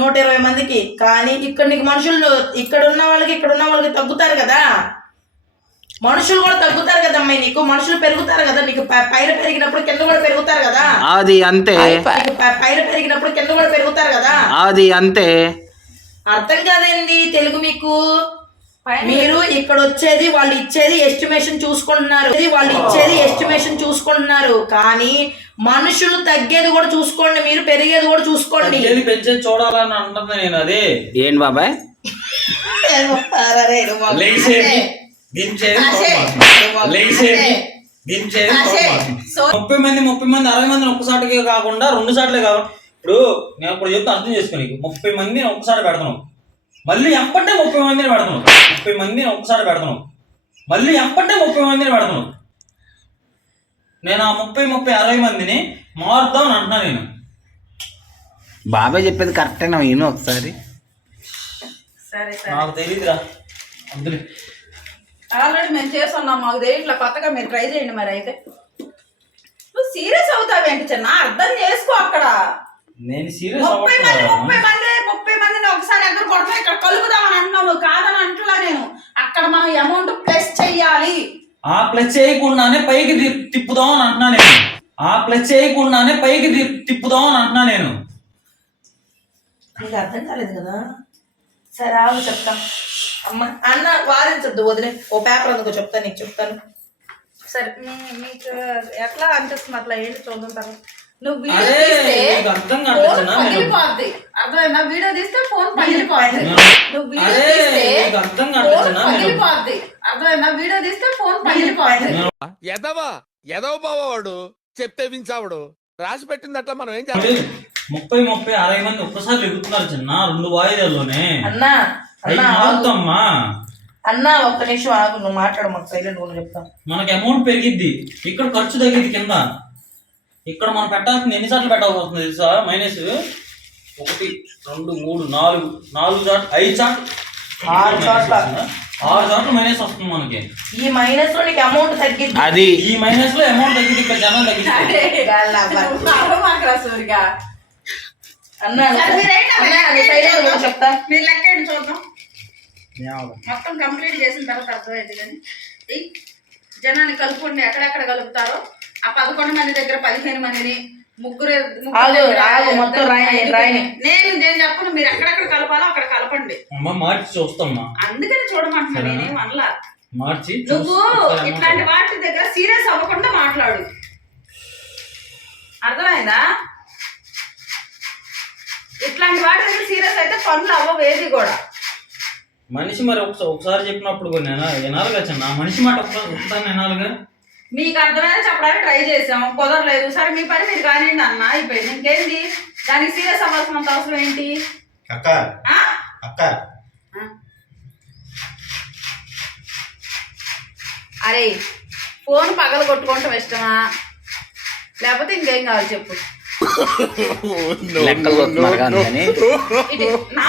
120 మందికి. కానీ ఇక్కడ నీకు మనుషులు ఇక్కడ ఉన్న వాళ్ళకి తగ్గుతారు కదా, మనుషులు కూడా తగ్గుతారు కదా అమ్మాయి, నీకు మనుషులు పెరుగుతారు కదా, నీకు పైన పెరిగినప్పుడు కింద కూడా పెరుగుతారు కదా, అది అంతే. పైన పెరిగినప్పుడు కింద కూడా పెరుగుతారు కదా, అది అంతే. అర్థం కాదేంది తెలుగు మీకు? మీరు ఇక్కడ వచ్చేది వాళ్ళు ఇచ్చేది ఎస్టిమేషన్ చూసుకుంటున్నారు, కానీ మనుషులు తగ్గేది కూడా చూసుకోండి, మీరు పెరిగేది కూడా చూసుకోండి. పెంచేది చూడాలని అంటున్నా నేను. అదే ఏంటి బాబాయ్? 30 మంది 60 మందిని ఒక్కసాటికి కాకుండా 2 సార్లే కావాలి. ఇప్పుడు నేను ఇప్పుడు చెప్తే అర్థం చేసుకో. 30 మందిని ఒక్కసారి పెడతాను, మళ్ళీ ఎంపంటే 30 మందిని పెడతాను. 30 మందిని ఒక్కసారి పెడతాను, మళ్ళీ ఎంపంటే 30 మందిని పెడతాను. నేను ఆ 30 60 మందిని మారుద్దాం అని అంటున్నా నేను. బాబాయ్ చెప్పేది కరెక్టేనా? విను ఒకసారి. నాకు తెలియదురా, అందులో ఆల్రెడీ మేము చేస్తున్నాం, మాకు తెలియట్లా, కొత్తగా మీరు ట్రై చేయండి. మరి అయితే నువ్వు సీరియస్ అవుతావేంటి చిన్న? అర్థం చేసుకో. అక్కడ నేను సీరియస్ 30 మందిని ఒకసారి ఎక్కడ కొడతా ఇక్కడ కలుపుదామని అంటున్నావు, నువ్వు కాదని అంటున్నా నేను. అక్కడ మనం అమౌంట్ ప్లస్ చెయ్యాలి. ఆ ప్లస్ చేయకుండానే పైకి తిప్పుదాం అని అంటున్నా నేను. ఆ ప్లస్ చేయకుండానే పైకి తిప్పుదాం అని అంటున్నా నేను. నీకు అర్థం కాలేదు కదా? సరే ఆగు చెప్తా. అమ్మ అన్న వాదించద్దు, వదిలే. ఓ పేపర్ అందుకో చెప్తాను, నీకు చెప్తాను. సరే మీకు ఎట్లా అనిపిస్తుంది అట్లా ఏంటి చూద్దాం. నువ్వు పగిలిపోద్ది, అర్థమైనా? వీడియో తీస్తే ఫోన్ పగిలిపోద్ది. నువ్వు వీడియో తీస్తే పగిలిపోద్ది, అర్థమైనా? వీడియో తీస్తే ఫోన్ పగిలిపోద్ది. ఎదవ బావాడు చెప్తే వించావుడు రాసి పెట్టింది అట్లా మనం ఏం చేయాలి? 30 60 మంది ఒక్కసారి ఎగుతున్నారు చిన్న, 2 వాయిదాల్లోనే. అన్నా అమ్మా అన్నా ఒక్క నిమిషం ఆగు, నువ్వు మాట్లాడు, మాకు సైలెంట్ కూడా చెప్తాం. మనకి అమౌంట్ పెరిగిద్ది, ఇక్కడ ఖర్చు తగ్గిద్ది కింద. ఇక్కడ మనం పెట్టాల్సింది ఎన్నిసార్లు పెట్టాల్సి వస్తుంది తెలుసా? -1 2 3 4 5 చాట్లు 6 చాట్లు మైనస్ వస్తుంది మనకి. ఈ మైనస్ లో నీకు అమౌంట్ తగ్గింది, అది ఈ మైనస్ లో అమౌంట్ తగ్గింది, ఇక్కడ జనం తగ్గిస్తుంది. చెప్తా. మీరు లెక్కండి చూద్దాం. మొత్తం కంప్లీట్ చేసిన తర్వాత అర్థమైంది. కానీ జనాన్ని కలుపుకోండి, ఎక్కడెక్కడ కలుపుతారో ఆ 11 మంది దగ్గర 15 మందిని ముగ్గురు మొత్తం నేను చెప్పను, మీరు ఎక్కడెక్కడ కలపాలో అక్కడ కలపండి. మార్చి చూస్తామ్మా, అందుకని చూడమంటున్నా, నేనేం అనలా. మార్చి నువ్వు ఇట్లాంటి వాటి దగ్గర సీరియస్ అవ్వకుండా మాట్లాడు, అర్థమైందా? ఇట్లాంటి వాటి దగ్గర సీరియస్ అయితే పనులు అవ్వవు ఏది కూడా. మనిషి మరి ఒకసారి చెప్పినప్పుడు వినాలిగా చిన్న, మనిషి మాట ఒకసారి వినాలిగా. మీకు అర్థమైనా చెప్పడానికి ట్రై చేసాం, కుదరలేదు. సరే మీ పని మీరు కానివ్వండి అన్న, అయిపోయింది. ఇంకేంటి దానికి సీరియస్ అవ్వాల్సినంత అవసరం ఏంటి? అరే ఫోన్ పగల కొట్టుకోవటం ఇష్టమా, లేకపోతే ఇంకేం కావాలి చెప్పు? లెక్కలు నా